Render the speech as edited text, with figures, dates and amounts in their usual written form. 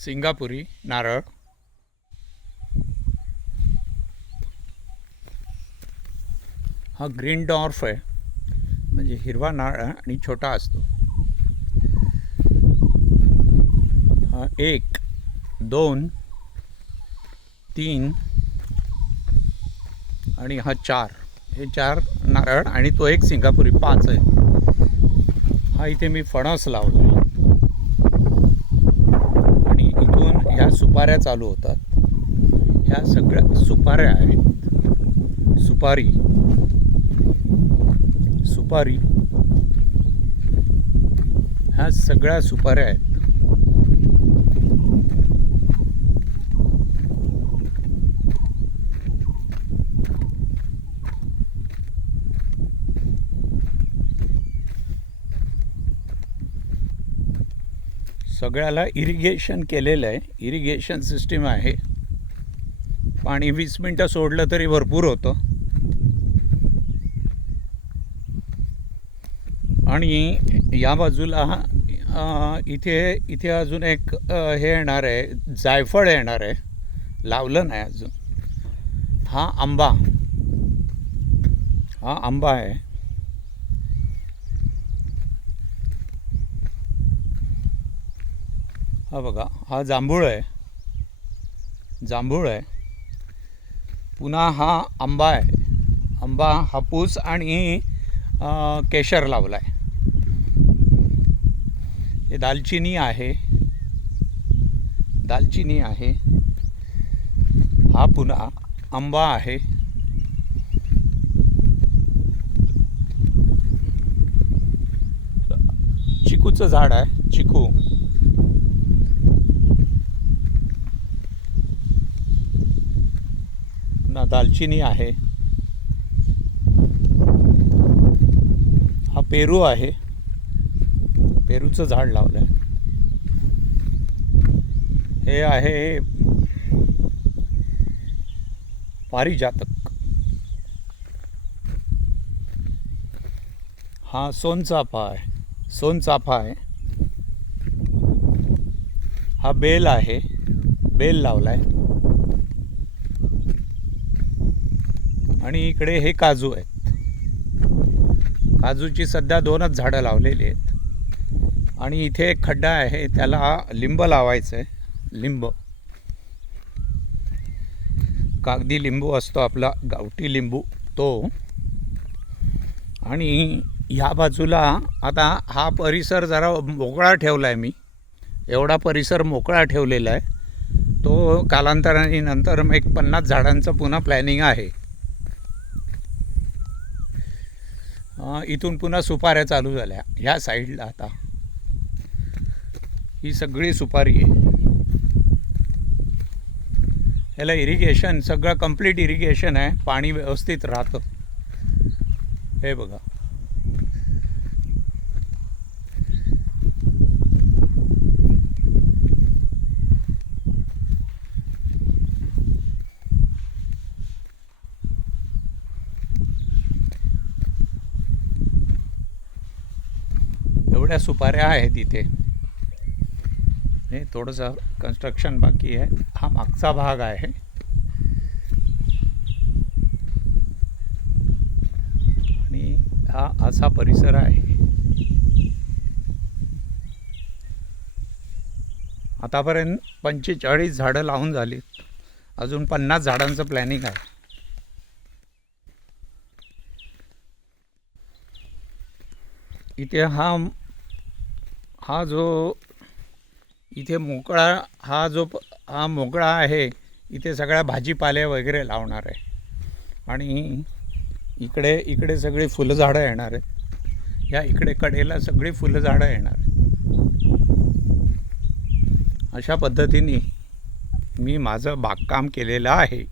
सिंगापुरी नारळ, हा ग्रीन डॉर्फ आहे, म्हणजे हिरवा नारळ आणि छोटा असतो. हा 1, 2, 3 आणि हा 4, हे 4 नारळ आणि तो एक सिंगापुरी 5 आहे. हा इथे मी फणस लावला आहे आणि इथून ह्या सुपाऱ्या चालू होतात. ह्या सगळ्या सुपाऱ्या आहेत. सुपारी सुपारी ह्या सगळ्या सुपाऱ्या आहेत. सगळ्याला इरिगेशन केलेलं आहे. इरिगेशन सिस्टीम आहे. पाणी 20 मिनटं सोडलं तरी भरपूर होतं. आणि या बाजूला इथे अजून एक हे येणार आहे, जायफळ येणार आहे, लावलं नाही अजून. हा आंबा आहे. हा बघा, हा जांभूळ आहे. पुन्हा हा आंबा आहे. आंबा, हापूस आणि केशर लावला आहे. हे दालचिनी आहे. हा पुन्हा आंबा आहे. चिकूचं झाड आहे, चिकू. पुन्हा दालचिनी आहे. हा पेरू आहे. पेरूचं झाड लावलं आहे. हे आहे पारिजातक. हा सोनचाफा आहे. हा बेल आहे. बेल लावला आहे. आणि इकडे हे काजू आहेत. काजूची सध्या 2च झाडं लावलेली आहेत. आणि इथे एक खड्डा आहे, त्याला लिंब लावायचं आहे. लिंब, कागदी लिंबू असतो आपला, गावठी लिंबू तो. आणि ह्या बाजूला आता हा परिसर जरा मोकळा ठेवला आहे मी. एवढा परिसर मोकळा ठेवलेला आहे. तो कालांतराने नंतर एक 50 झाडांचं पुन्हा प्लॅनिंग आहे. इथून पुन्हा सुपाऱ्या चालू झाल्या ह्या साईडला. आता ही सगळी सुपारी आहे. ह्याला इरिगेशन, सगळं कंप्लीट इरिगेशन आहे. पाणी व्यवस्थित राहतं. हे बघा, एवढ्या सुपाऱ्या आहेत इथे. हे थोडंसं कन्स्ट्रक्शन बाकी आहे. हा मागचा भाग आहे. आणि हा असा परिसर आहे. आतापर्यंत 45 झाडं लावून झालीत. अजून 50 झाडांचं प्लॅनिंग आहे. इथे हा जो इथे मोकळा, हा मोकळा आहे. इथे सगळ्या भाजीपाले वगैरे लावणार आहे. आणि इकडे सगळी फुलझाडं येणार आहेत. या इकडे कडेला सगळी फुलझाडं येणार आहेत. अशा पद्धतीने मी माझं बागकाम केलेलं आहे.